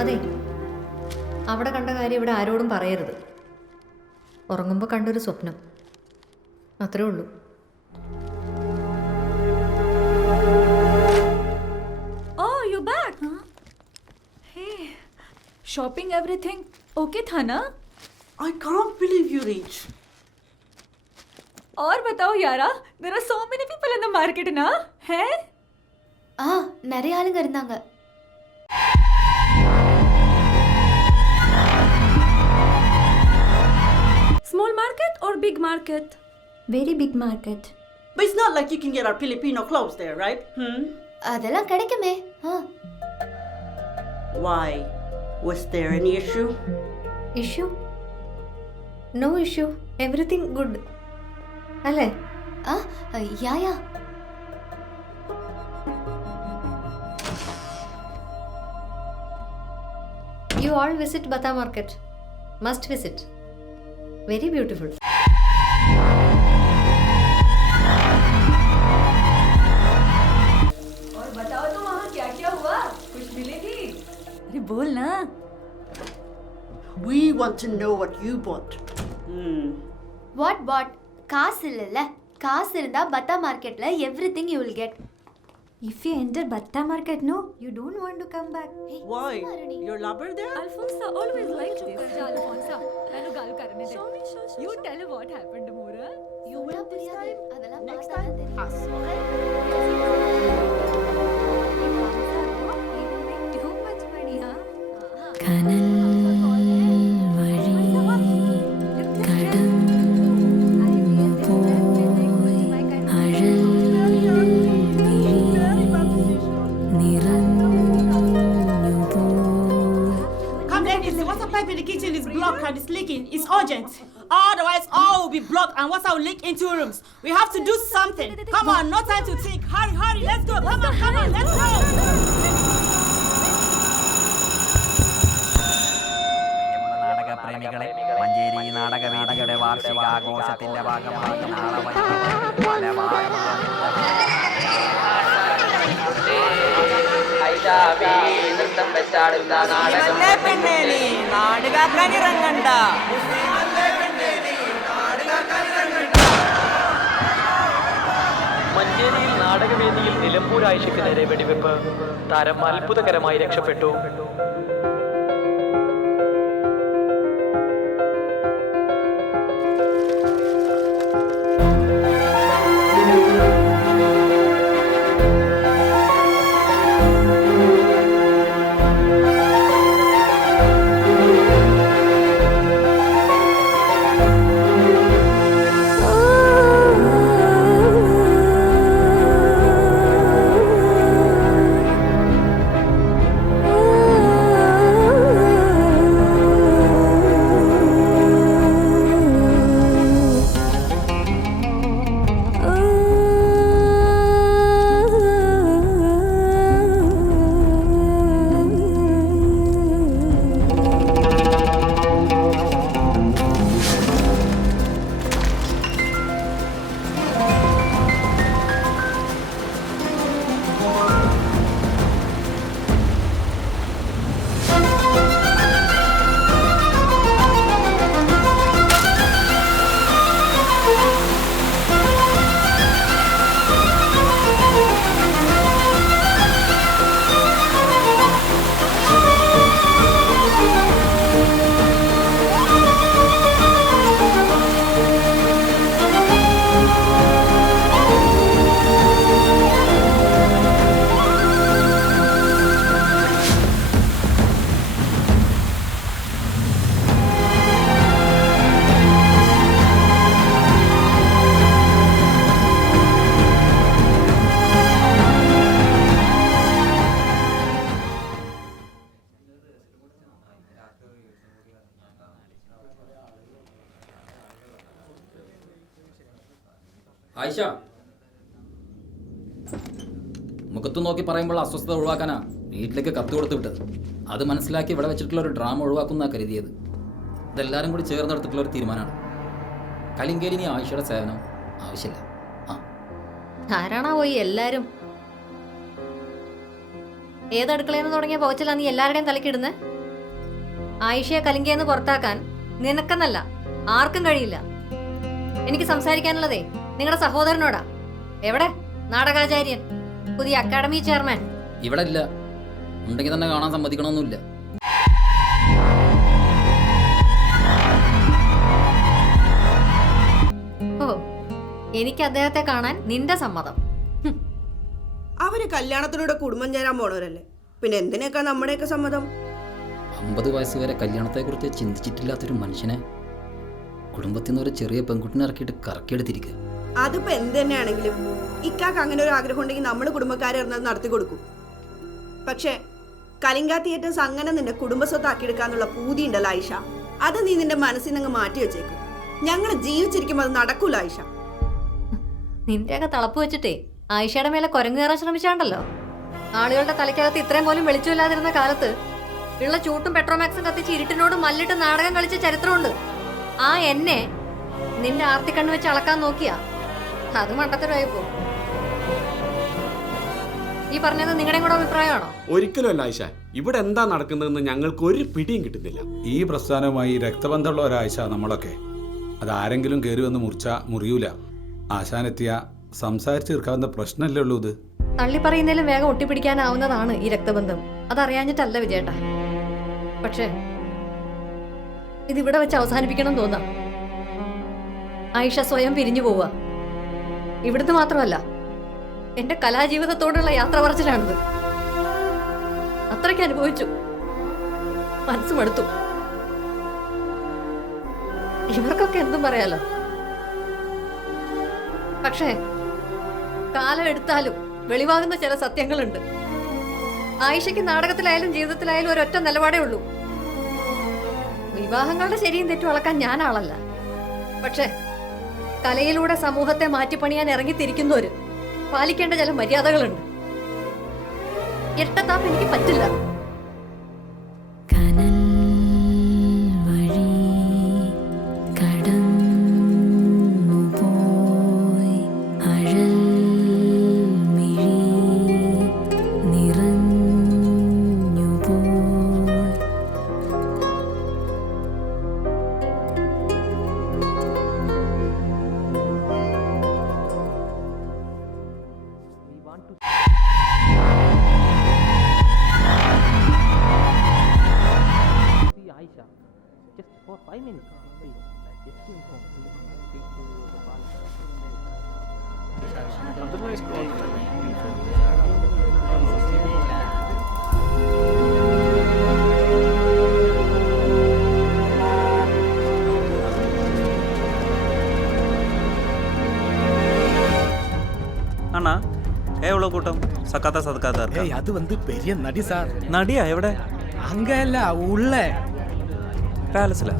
അതെ, അവിടെ കണ്ട കാര്യം ഇവിടെ ആരോടും പറയരുത്. ഉറങ്ങുമ്പോൾ കണ്ടൊരു സ്വപ്നം, അത്രേ ഉള്ളൂ. Oh, you're back. Huh? Hey, shopping everything okay था ना? I can't believe you reached. और बताओ यारा, there are so many people in the market ना, हैं? நிறைய ஆளுங்க இருந்தாங்க. Small market or big market? Very big market. But it's not like you can get our Filipino clothes there, right? அதெல்லாம் கிடைக்குமே. Why? Was there any issue? Issue? No issue, everything good അല്ലേ? Yeah You all visit Bata market. Must visit. Very beautiful. और बताओ तो वहाँ क्या क्या हुआ? कुछ मिलेगी? अरे बोल ना. We want to know what you bought. What? காசு இல்லைல்ல. காசு இருந்தா பத்தா மார்க்கெட்ல everything you will get. If you enter Batta market, no, you don't want to come back. Hey, Why? Your lover there? Alfonso always liked this. Alfonso, मैंने गाल करने दे. You tell her what happened, Moora. You went this time. அதெல்லாம் Next பார்த்தா time, தான் us, okay? he will make too much money, huh? Come let me see. What's the pipe in the kitchen is blocked and it's leaking. It's urgent. Otherwise, all will be blocked and water will leak into rooms. We have to do something. Come on, no time to think. Hurry, let's go. Come on, let's go. നാടകപ്രേമികളെ, Manjeri നാടകവേദിയുടെ വാർഷികാഘോഷത്തിന്റെ ഭാഗമായി നാളെ വൈകിട്ട് പല നാടകാക്കാനിറങ്ങണ്ട. മഞ്ചേരിയിൽ നാടകവേദിയിൽ നിലമ്പൂർ ആയിഷയ്ക്ക് നേരെ വെടിവെപ്പ്. താരം അത്ഭുതകരമായി രക്ഷപ്പെട്ടു. ആയിഷ, മുഖത്ത് നോക്കി പറയുമ്പോൾ അസ്വസ്ഥത ഒഴിവാക്കാനാ വീട്ടിലേക്ക് കത്ത് കൊടുത്തു വിട്ടത്. അത് മനസ്സിലാക്കി ഇവിടെ വെച്ചിട്ടുള്ള ഒരു ഡ്രാമ ഒഴിവാക്കുന്ന കരുതിയത്. ഇതെല്ലാവരും കൂടി ചേർന്നെടുത്തിട്ടുള്ള ഒരു തീരുമാനമാണ്. കലിങ്കേലിനി ആയിഷയുടെ സേവനം ആവശ്യമില്ല. ആരാണാവോ ഈ എല്ലാരും? ഏത് അടുക്കളയിൽ നിന്ന് തുടങ്ങിയ പോച്ചലാ നീ എല്ലാവരുടെയും തലക്കിടുന്നേ? ആയിഷയെ കലിങ്കയെന്ന് പുറത്താക്കാൻ നിനക്കെന്നല്ല ആർക്കും കഴിയില്ല. എനിക്ക് സംസാരിക്കാനുള്ളതേ നിങ്ങളുടെ സഹോദരനോടാ. എവിടെ നാടകാചാര്യൻ, പുതിയ അക്കാഡമി ചെയർമാൻ? ഇവിടെ ഇല്ല, ഉണ്ടെങ്കിൽ തന്നെ കാണാൻ സമ്മതിക്കണമെന്നില്ല. ഓ, എനിക്ക് അദ്ദേഹത്തെ കാണാൻ നിന്റെ സമ്മതം? അവര് കല്യാണത്തിലൂടെ കുടുംബം ചേരാൻ പോണവരല്ലേ, പിന്നെ എന്തിനേക്കാ നമ്മുടെയൊക്കെ സമ്മതം? 50 വയസ്സ് വരെ കല്യാണത്തെക്കുറിച്ച് ചിന്തിച്ചിട്ടില്ലാത്തൊരു മനുഷ്യനെ കുടുംബത്തിൽ നിന്ന് ഒരു ചെറിയ പെൺകുട്ടിനെ ഇറക്കിയിട്ട് കറക്കിയെടുത്തിരിക്കുക. അതിപ്പോ എന്ത് തന്നെയാണെങ്കിലും ഇക്കാക്ക് അങ്ങനെ ഒരു ആഗ്രഹം ഉണ്ടെങ്കിൽ നമ്മൾ കുടുംബക്കാരെ ഇറന്നത് നടത്തി കൊടുക്കും. പക്ഷേ കലിംഗ തിയേറ്റേഴ്സ് അങ്ങനെ നിന്റെ കുടുംബസ്വത്താക്കിയെടുക്കാന്നുള്ള പൂതി ഉണ്ടല്ലോ ആയിഷ, അത് നീ നിന്റെ മനസ്സിൽ നിന്ന് മാറ്റി വെച്ചേക്കും. ഞങ്ങൾ ജീവിച്ചിരിക്കുമ്പോൾ അത് നടക്കൂല ആയിഷ. നിന്റെയൊക്കെ തളപ്പ് വെച്ചിട്ടേ ആയിഷയുടെ മേലെ കുരങ്ങ് കയറാൻ ശ്രമിച്ചാണ്ടല്ലോ. ആളുകളുടെ തലയ്ക്കകത്ത് ഇത്രയും പോലും വെളിച്ചമില്ലാതിരുന്ന കാലത്ത് ഉള്ള ചൂട്ടും പെട്രോമാക്സും കത്തിച്ച് ഇരുട്ടിനോട് മല്ലിട്ട് നാടകം കളിച്ച ചരിത്രമുണ്ട്. ആ എന്നെ നിന്റെ ആർത്തിക്കണ്ണ് വെച്ച് അളക്കാൻ നോക്കിയാ അത് മണ്ടത്തരമായിപ്പോ. ഈ പറഞ്ഞത് നിങ്ങളുടെയും കൂടെ അഭിപ്രായമാണോ? ഒരിക്കലും അല്ല ആയിഷ, ഇവിടെ എന്താ നടക്കുന്നതെന്ന് ഞങ്ങൾക്ക് ഒരു പിടിയും കിട്ടുന്നില്ല. ഈ പ്രസ്ഥാനവുമായി രക്തബന്ധമുള്ള ഒരാഴ്ച നമ്മളൊക്കെ, അതാരെങ്കിലും കയറി വന്ന് മുറിയൂല. ആശാനെത്തിയ സംസാരിച്ച് തീർക്കാവുന്ന പ്രശ്നമല്ലേ ഉള്ളൂ ഇത്. തള്ളി പറയുന്നതിലും വേഗം ഒട്ടിപ്പിടിക്കാനാവുന്നതാണ് ഈ രക്തബന്ധം. അതറിയാഞ്ഞിട്ടല്ല വിജയേട്ടാ. പക്ഷേ ഇതിവിടെ വെച്ച് അവസാനിപ്പിക്കണം തോന്നാം. ആയിഷ സ്വയം പിരിഞ്ഞു പോവുക. ഇവിടുന്ന് മാത്രമല്ല, എന്റെ കലാജീവിതത്തോടുള്ള യാത്ര പറച്ചിലാണിത്. അത്രയ്ക്ക് അനുഭവിച്ചു, മനസ്സ് മടുത്തു. ഇവർക്കൊക്കെ എന്തും പറയാലോ. പക്ഷേ കാലം എടുത്താലും വെളിവാകുന്ന ചില സത്യങ്ങളുണ്ട്. ആയിഷയ്ക്ക് നാടകത്തിലായാലും ജീവിതത്തിലായാലും ഒരൊറ്റ നിലപാടേ ഉള്ളൂ. വിവാഹങ്ങളുടെ ശരിയും തെറ്റും അളക്കാൻ ഞാൻ ആളല്ല. പക്ഷേ കലയിലൂടെ സമൂഹത്തെ മാറ്റിപ്പണിയാൻ ഇറങ്ങിത്തിരിക്കുന്നവര് പാലിക്കേണ്ട ചില മര്യാദകളുണ്ട്. ഇരട്ടത്താപ്പ് എനിക്ക് പറ്റില്ല. Just for 5 minutes, please. Just to inform. Speak to the அண்ணா எவ்வளோ கூட்டம் சக்காத்தா சதுக்காதா இருக்கா? அது வந்து பெரிய நடி சார். நடியா எവിടെ? அங்க இல்ல உள்ள பேலஸ்ல